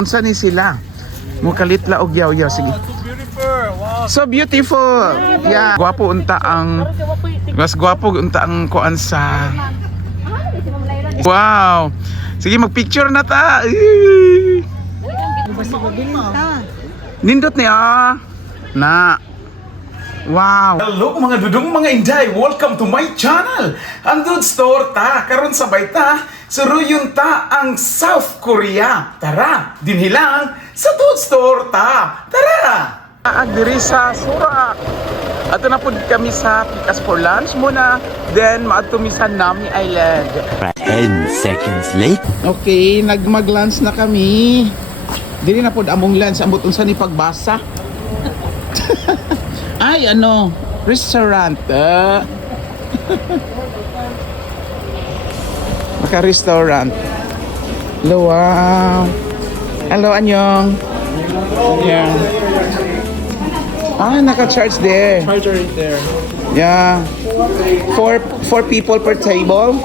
Unsa ni sila? Mukalitla og yaw-yaw sige. So beautiful. Yeah. Gwapo unta ang mas gwapo unta ang kuan sa. Wow. Sige mag-picture na ta. Nindot niya. Na. Wow. Hello mga dudong mga inday. Welcome to my channel. Ang Dudes Torta karon sabay ta suruyon ta ang South Korea. Tara, dinhilang sa Dudes Torta. Tara. Diri sa Surak. Ato na po kami sa Pikas for lunch muna. Then maadto mi sa Nami Island. 10 seconds late. Okay, nagmag-lunch na kami. Dili na po among lunch, ambot unsa ni pagbasa. Ay, ano, restaurant. Maka-restaurant. Hello, wow. Hello, Anyong. Yeah. Naka-charge there. Charger is there. Yeah. Four people per table.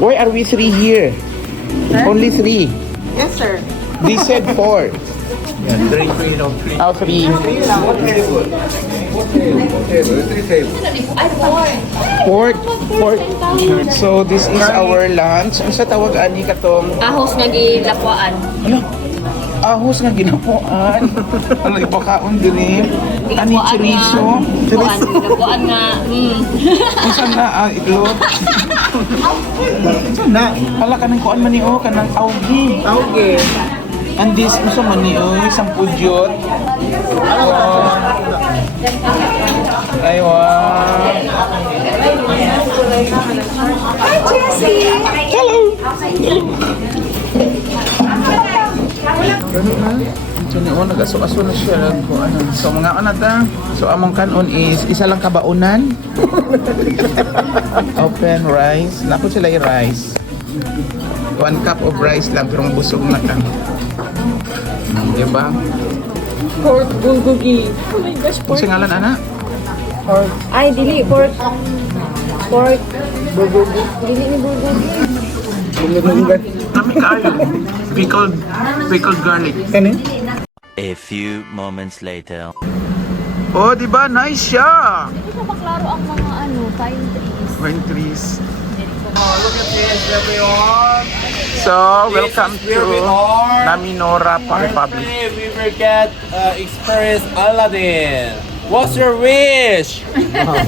Why are we 3 here? Only 3. Yes, sir. They said 4. Yeah, three, no, three. Oh, 3. Pork. So this is our lunch. Ang sa tawag ani katong Ahos nga gilapuan. ahos nga ginapuan. Ano ipakaon diri? Ani chorizo. Gilapuan nga. Unsa na itlog? Unsa na? Hala kanang kuan man ni kanang augi. Okay. And this unsa man ni isang pudyot. Ay wow. Hi, Jessie. Hello. So ni una gaso-aso na siya ko ano. So mga anata. So among kanon is isa lang kabaunan. Open rice. Nako sila yung rice. 1 cup of rice lang pero busog na ka. Diba? Pork bulgogi. Oh my gosh, Kung singalan ana? pork. Ay, dili. Pork. Bulgogi. Dili ni bulgogi. Kami kayo. Pickled garlic. A few moments later. Oh, di ba? Nice siya. Hindi ko maklaro ang mga pine trees. Pine trees. Look at this, everyone. So, welcome This is where we to are. Naminora Republic. Today we will get experience Aladdin. What's your wish?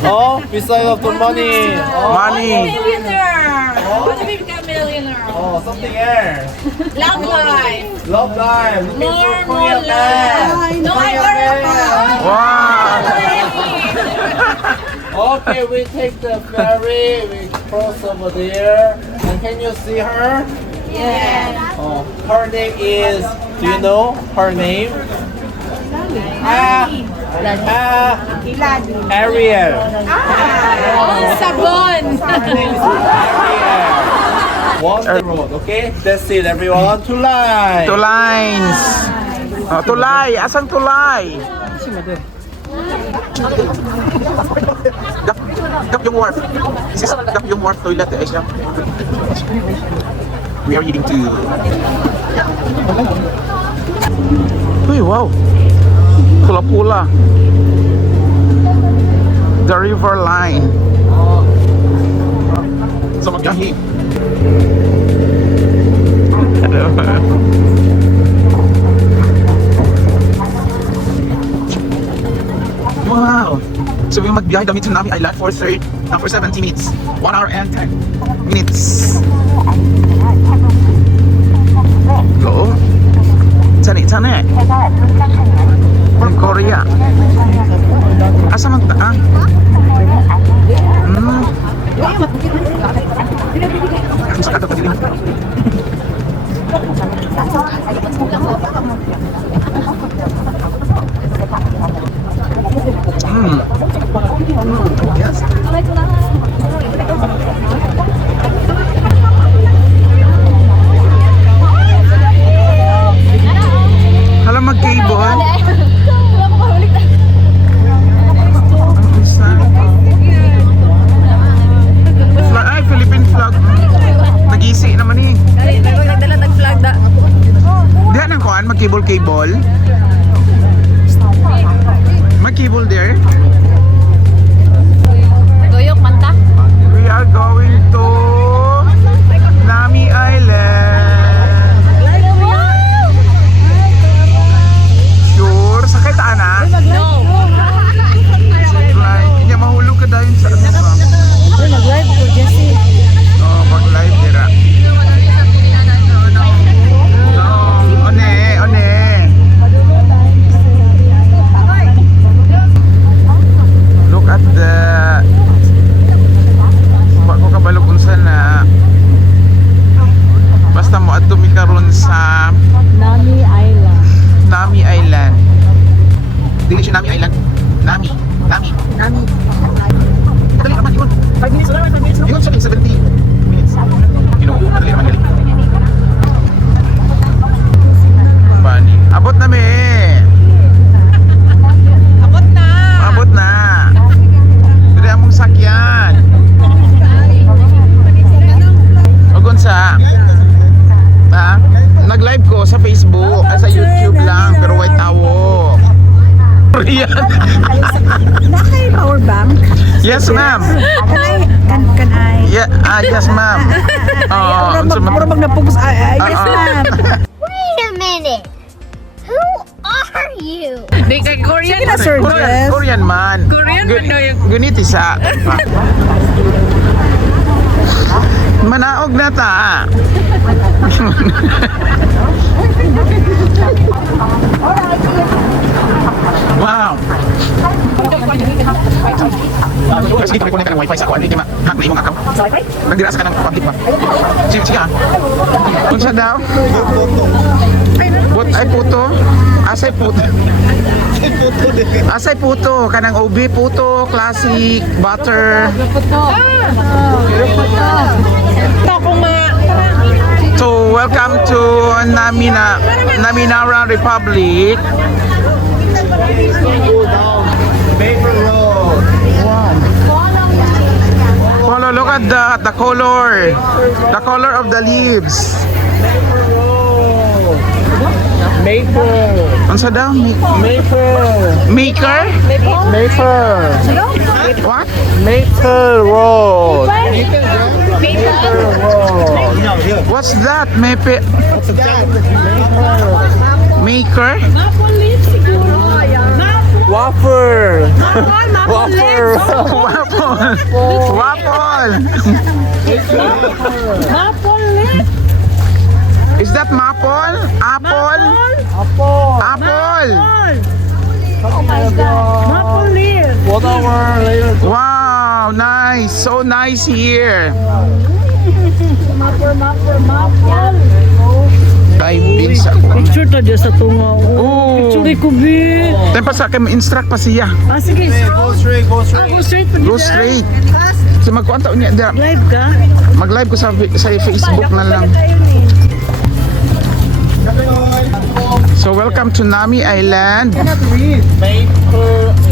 Oh, besides of the money. Money. Millionaire. I want to become millionaire. Oh, something else. Love life. Love life. Looking for More Korean love. man. No, I order Wow. Okay, we take the ferry. We cross over there. And can you see her? Yeah. Oh, her name is. Do you know her name? Ariel. Sabon. Her name is Ariel. One the road, okay? That's it, everyone. Tulay. Two lines. Oh, tulay. Asang tulay? Dap yung wharf. This is Dap yung wharf toilet, Asia. We are eating too. Uy, wow. Pula-pula. The river line. So magkahi. Hello. Wow. So we magbiyahe kami to Nami Island for 70 minutes. 1 hour and 10 minutes. Go. Tani. From Korea. Asa man ta? Sa kato kadili. Yes. Hala mag-cable. Ang isa. cable? May cable there? Tuyok, manta. We are going to Nami Island. Sure? Sakay taan na? No. Zipline. Hindi, mahulog ka dahil sa ano ba? Nag-live ko, Jessie. Oh, pag-live dira. Oh, one. Look at the... Wa ko kabalo kung saan na. Basta mo adto mi karon sa Nami Island. Nami Island. Dili siya Nami Island. Nami. Madali naman yun. 5 minutes lang, 5 minutes lang. Yun siya 70 minutes. Madali naman galing. Bani. Abot na me. Abot na. Dili among sakyan. Ogon sa nag-live ko sa Facebook at sa YouTube lang pero white tawo. Korean. Nakay power bank. Yes, ma'am. Can I? Yeah, yes, ma'am. Oo, Mura mag napugos. Yes, Oo. ma'am. Wait a minute. Who are you? Di kay Korean. Sige na, Sir Jess. Korean man. Korean man daw yung- Gunit isa. Manaog na ta. Wow. Kasi dito may connect ka ng wifi sa kuwan. Hindi ma-hack na imong account. Nagdira sa ka ng public ba? Sige, sige ah. Kung sa daw? Ay puto? Asay puto? Asay puto? Kanang OB puto, classic, butter. So, welcome to Naminara Republic. Follow, look at the color. The color of the leaves. Maple. Ano sa daw? Maple. Maker? Maple. What? Maple road. What's that? Maker? Maker? Waffle. Waffle! Waffle! Is that maple? Apple? Apple! Whatever later. Wow, nice! So nice here! Diving sa... Picture to Diyos sa tunga. Oh! Picture ko, bi. Tayo pa sa akin, instruct pa siya. Ah, sige. Go straight, go straight. Go straight pa Go straight. So magkuanta niya, Live ka? mag-live ko sa Facebook na lang. So welcome to Nami Island. Maple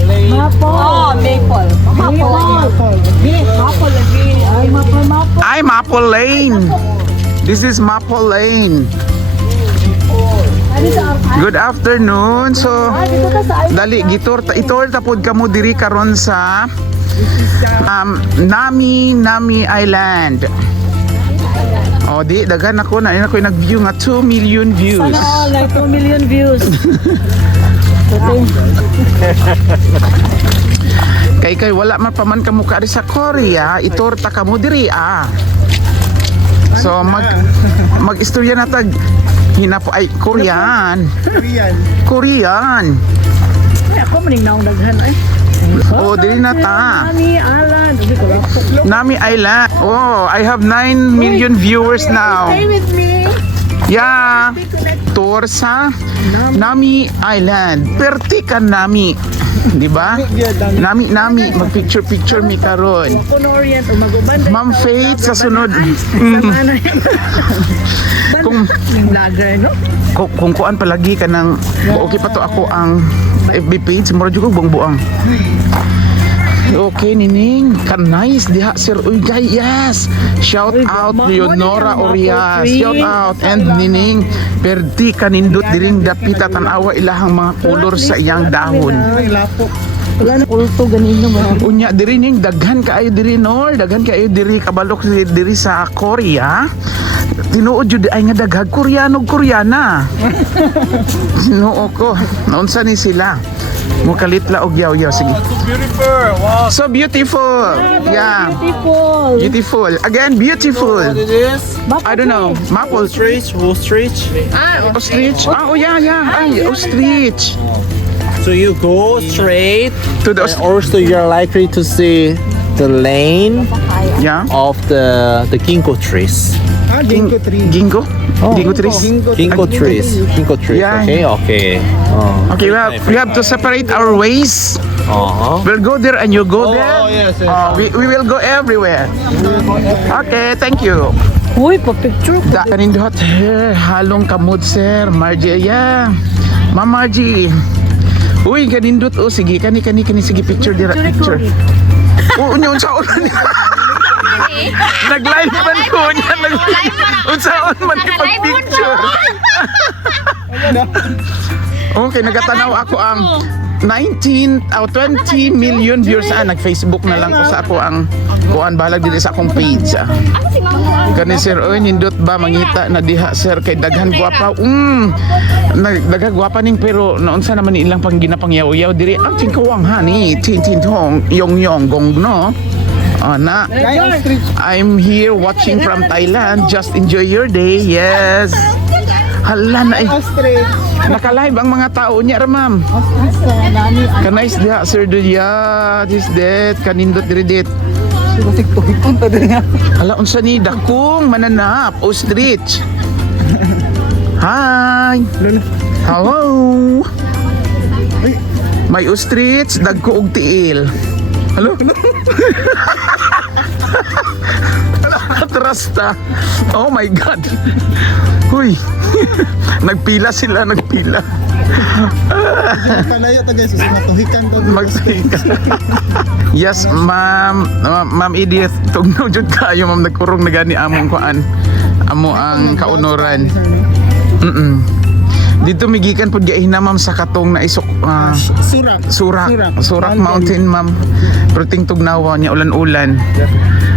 lane. Oh, maple. Ay, Maple Lane. This is Maple Lane. Good afternoon. So, dali gitor tapod kamo diri karon sa Nami Island. Oh, di dagan ako na ako nag-view nga 2 million views. Sana all, like 2 million views. Kay wala man pa man kamo ka sa Korea, itorta kamo diri ah. So mag-istorya na tag hinapo ay Korean. Korean. Ay, ako maning naong daghan ay. Oh, dili na ta. Nami Island. Hindi ko lang. Nami Island. Oh, I have 9 million viewers now. Stay with me. Yeah. Tour sa Nami Island. Pertikan Nami. Di ba? Nami magpicture mi karon. Kuno Orient o mag-uban. Ma'am Faith sa sunod. Sama na yan. Kung Yung vlogger, no? kung kuan palagi ka ng okay pa to ako ang FB page mura jud ko buang-buang. Okay, Nining. Nice diha, Sir Ugay. Yes. Shout out Leonora Orias. Shout out. And Nining, perdi kanindot diring dapita tanawa ilahang mga color sa iyang dahon. Wala na kulto ganino ba? Unya diri ning daghan kaayo diri nor, daghan kaayo diri kabalok diri sa Korea. Tinuod jud ay nga daghag Koreano Koreana. Tinuo ko. Naunsa ni sila? Mukalitla og yaw-yaw sige. So beautiful. Wow. So beautiful. Yeah. People. Beautiful. Again, beautiful. What it is? I don't know. Maple Ostrich. Ostrich. ostrich. Oh yeah, yeah. Ay, ostrich. So you go straight, To the and also you're likely to see the lane yeah. of the ginkgo trees. Ginkgo tree. Gingo? Gingo trees? Ginkgo trees. Ginkgo trees. Yeah. Okay. Okay. Okay, we have to separate our ways. We'll go there and you go there. yes. We will go everywhere. Okay, thank you. Uy, pa-picture ko. Da kanindot halong kamod sir Margie. Yeah. Ma'am Margie. Uy, kanindot oh sige kani sige picture dira picture. Oh, unyon sa ulan. Nag-live man ko niya. Unsaon man ipag-picture. Okay, nagatanaw ako ang 20 million viewers nag-Facebook na lang ko sa ako ang kuan balag dili sa akong page. Kani sir oy nindot ba mangita na diha sir kay daghan gwapa. Daghan gwapa ning pero naunsa naman ni ilang pang ginapangyaw-yaw diri ang tingkawang hani tin tong yong gong no. Na I'm here watching from Thailand. Just enjoy your day. Yes. Hala na ay. Naka-live ang mga tao niya, ma'am. Kanais diha, sir Duya. This dead. Kanindot diri det. Hala, unsa ni dakong mananap. Ostrich. Hi. Hello. May ostrich, dagko og tiil. Hello? Atrasta. Oh my God. Huy. Nagpila sila, nagpila. Kalayo ta guys, matuhikan ko. Yes, ma'am. Ma'am Edith, tugnaw jud kayo ma'am nagkurong na gani among kuan. Amo ang kaunoran. Dito migikan pud gaihina ma'am sa katong na isok Surak Mountain ma'am. Perting tugnawa niya ulan-ulan.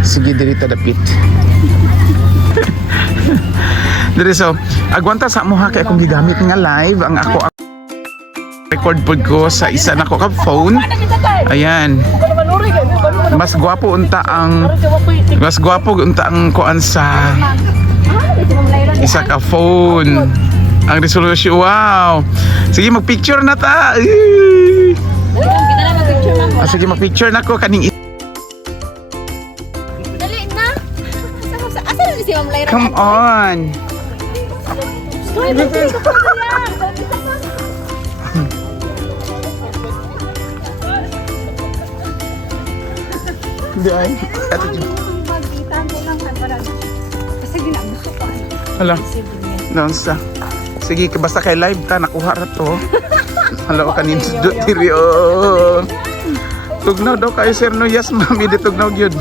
Sige diri ta dapit. Diri so, agwanta sa mo ha kay akong gigamit nga live ang ako record pod ko sa isa nako ka phone. Ayan. Mas gwapo unta ang kuan sa isa ka phone. Ang resolution, wow. Sige, mag-picture na ta. Sige, mag-picture na ko kaning Dali na. Asa na si Ma'am Lyra? come on. Hindi ay. Ito dyan. Hala. Doon sa. Sige, basta kay live ta, nakuha ra to. Hala, kanin do diri oh. Tugnaw daw kayo sir no. Yes, ma'am, idi tugnaw gyud.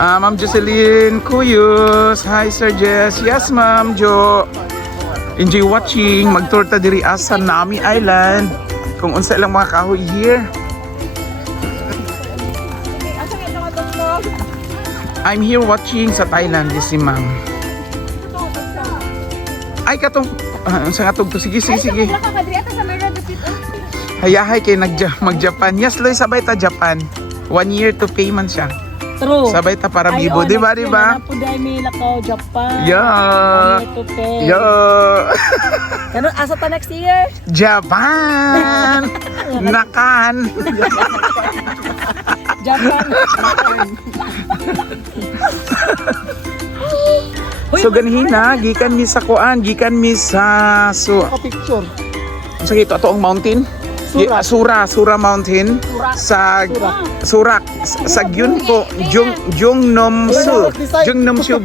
Ma'am Jocelyn Cuyos. Hi, Sir Jess. Yes, Ma'am Jo. Enjoy watching. Magtour ta diri asa Nami Island. Kung unsa lang mga kahoy here. I'm here watching sa Thailand, si Ma'am. Ay, katong... sa katong to. Sige. Hayahay kay mag-Japan. Yes, Loy, sabay ta Japan. 1 year to pay man siya. True. Sabay ta para bibo, di ba? Napuday mi lakaw Japan. Yeah. Yeah. Ganun, asa ta next year? Japan. Nakan. Japan. So ganhina, gikan mi sa kuan, gikan mi sa Picture. Sige, ito ang mountain. Sura Mountain sa Surak sa Gyunpo Jungnom Su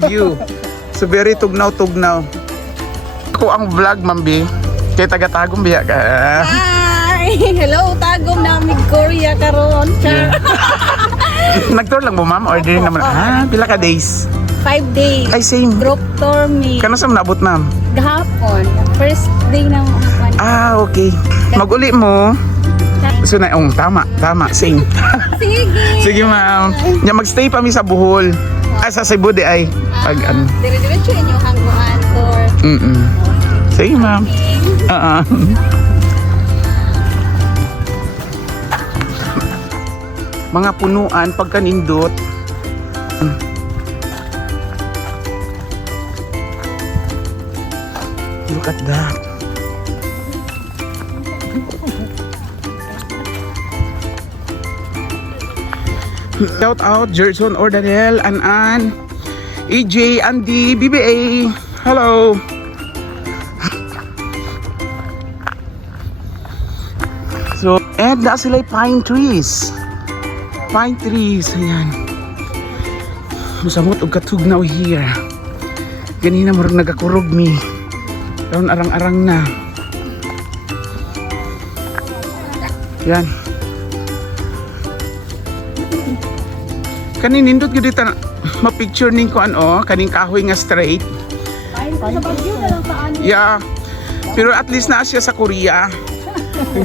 view. So very tugnaw. Ako ang vlog, Mambi. Kay taga-tagong biya ka. Hi. Hello, tagom na mig Korea karon. Nag-tour lang mo, ma'am? Or din naman? Pila ka days? 5 days. Ay, same. Group tour me. Kano sa nabot, ma'am? Gahapon. First day ng Okay. Mag-uli mo. So na, tama, same. Sige. Sige, ma'am. Nya magstay pa mi sa Bohol. Sa Cebu di ay. Pag ano. Dire-diretso inyo hangguan tour. Sige, ma'am. Mga punuan pagka nindot. Look at that. Shout out Gerson Ordanel, Anan, EJ, Andy, BBA. Hello. So, and na sila pine trees. Pine trees, ayan. Musamot og katugnaw here. Ganina murag nagakurog mi. Karon arang-arang na. Yan. Kanin nindot gyud ta ma-picture ning ko ano, kaning kahoy nga straight. Yeah. Pero at least na siya sa Korea.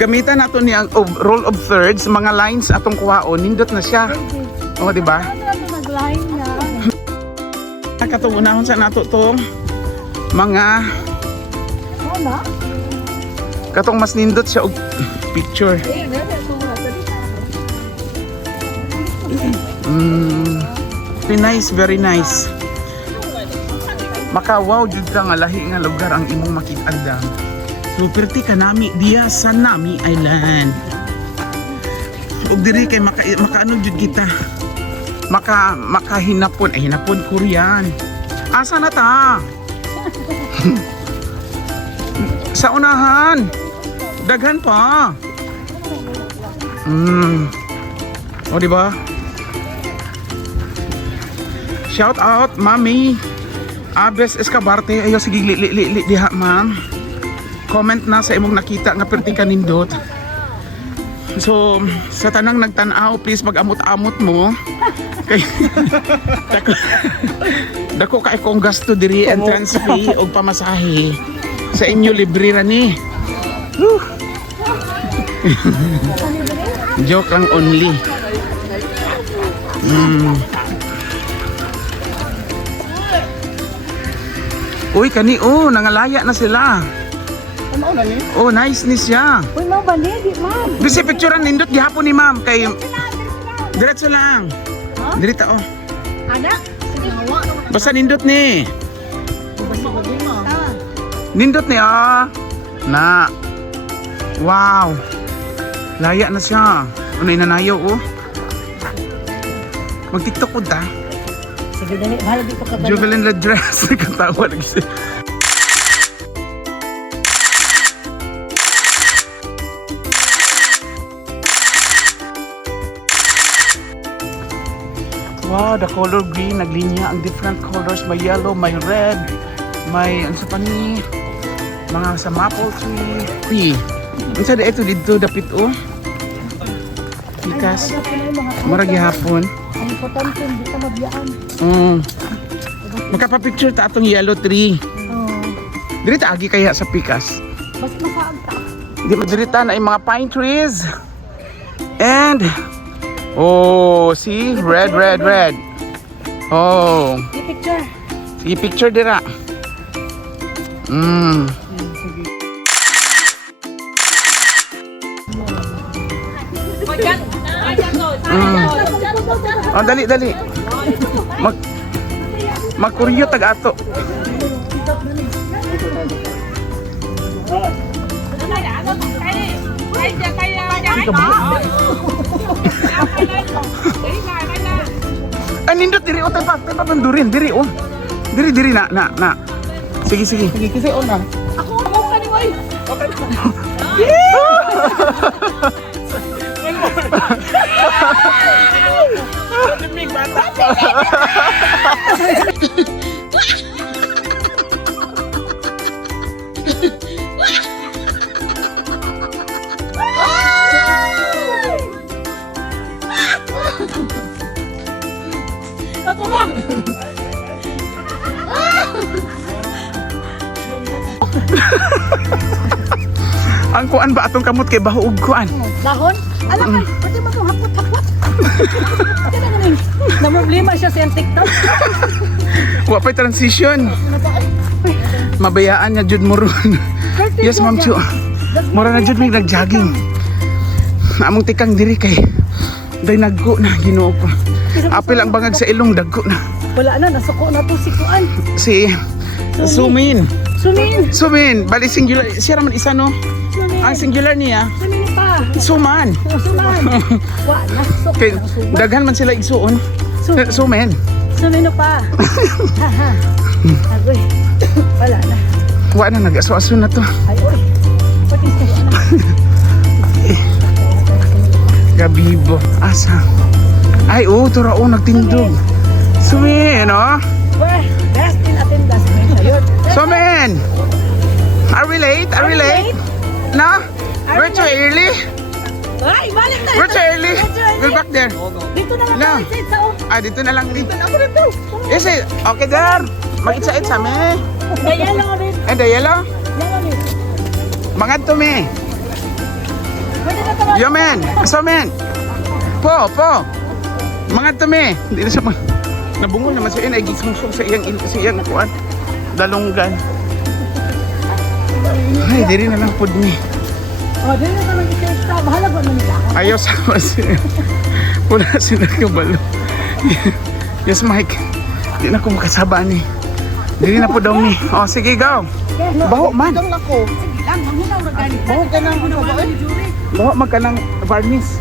Gamitan nato ni ang roll of thirds, mga lines atong kuhaon, nindot na siya. Oh, di ba? Nag-line na. Katong unahon sa nato to mga katong mas nindot siya og picture. Very nice. Makawaw jud ka nga lahi nga lugar ang imong makit-agdang. Superti ka nami diya sa Nami Island. Ug diri kay makaano jud kita. Makahinapon ay hinapon Korean. Asa na ta? Sa unahan. Daghan pa. O di ba? Shout out Mami Abes Escabarte. Ayo sige li diha ma'am. Comment na sa imong nakita nga perti ka nindot. So sa tanang nagtan-aw, please mag-amot-amot mo. Kay dako kay kong gasto diri entrance fee og pamasahe. Sa inyo libre ra ni. Joke lang only. Uy, kani nangalaya na sila. Oh, nice ni siya. Uy, ma'am, bali, di ma'am. Bisi picturean nindot gihapon ni ma'am kay diretso lang. Dirita Ada? Sige, hawa. Basta nindot ni. Nindot ni na. Wow. Laya na siya. Unay nanayaw Mag-TikTok po ta. Sige, dali. Bahala di ko ka Jubilin la dress. Nagkatawa lagi siya. Wow, the color green, naglinya ang different colors. May yellow, may red, may ano sa pani, mga sa maple tree. Uy, ano sa ito dito, dapit Pikas, maragi hapon. Ang importante, hindi ka mabiyaan. Magkapapicture ta atong yellow tree. Diri ta agi kaya sa Pikas. Mas masaag ka. Diri ta na yung mga pine trees. And see, red. Oh, Di picture. sige picture dira. Oh, dali. Magkuryo tag ato. Nindot diri tempat pandurin diri Diri na. Sige. Sige kasi na. Ako ka ni Way. Lamig bata. Ang kuan ba atong kamot kay baho ug kuan? Dahon? Alam ka, pati mo itong hapot-hapot. Kaya na ganun. Na-problema siya sa yung TikTok. Wa pa'y transition. Mabayaan niya jud mo ron. Yes, Ma'am Chu. Mura na jud may nag-jogging. Among tikang diri kay day naggo na Ginoo ko. Apil ang bangag sa ilong dagko na. Wala na, nasuko na to si Kuan. Si Sumin. Sumin. Bali singular. Siya naman isa no. Sumin. Ang singular niya Sumin pa. Suman. Suman. Wala, suko Kay na suman. daghan man sila igsuon. Sumen. Sumin pa. Haha. Agoy. Wala na. Wa na nag-aso-aso na to. Ay, oy. What is this? Gabibo. Asa? Ay, turao nagtindog. Sumin, no? Well, best in attendance. Ayun. Sumin! Are we late? Are we late? No? We're too early? Ay, balik na. We're too early? We're back there. Dito na lang No. tayo sa o. Dito na lang. Dito na ako dito. Yes, okay there. Mag-itsa-itsa me. Daya lang ulit. And the yellow? Yan ulit. Mangad to me. Pwede na tawag. Yo, men. So, men. Po. Mangad to me. Hindi na siya nabungol naman sa iyang. Ay, gisungsong sa iyang kuwan. Dalunggan. Ay, diri na lang pod me. O, dito na tawag ita. Bahala ba naman nila? Ayaw sama siya. Wala sila kabalo. Yes, Mike. Di na ko makasaba ni. Dili na po daw ni. O, sige, go. Baho man. ako. Baho ka ng baho man ka ng varnish.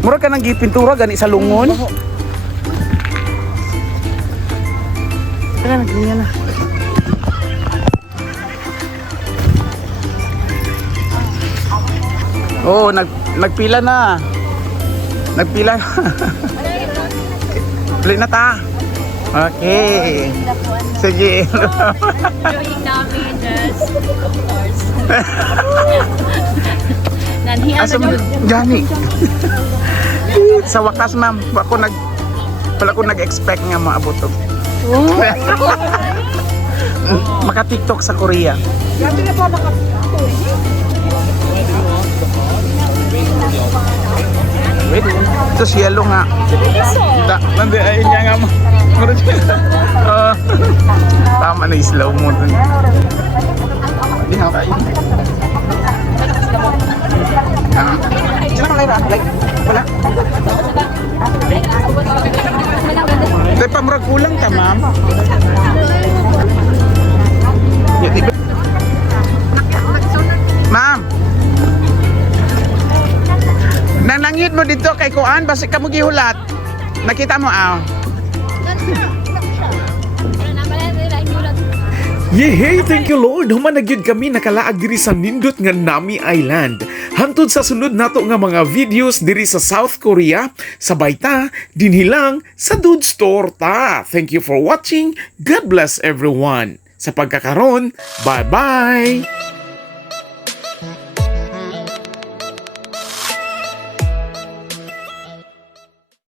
Mura ka ng gipintura gani sa lungon. Kaya nagganyan na. Oh, nagpila na. Nagpila na. Pili na ta. Okay. Sige. Enjoying namin just, of course. Nanhiya na Asam yun. gani. Sa wakas, ma'am, wala ko nag-expect nga maabot to. Maka-TikTok sa Korea. Grabe na po baka. Wait. Ito si Yellow nga. Nandi, ayun niya nga mo. Tama na slow mo dun. Hindi nga kayo. Sino ka kayo? Wala. Ito pamurag kulang ka, ma'am. Ma'am. Nanangit mo dito kay Kuan, basi ka mo gihulat. Nakita mo Yehey, thank you Lord. Human na gyud kami nakalaag diri sa nindot nga Nami Island. Hantod sa sunod nato nga mga videos diri sa South Korea, sabay ta dinhilang sa Dude's Torta. Thank you for watching. God bless everyone. Sa pagkakaron, bye-bye.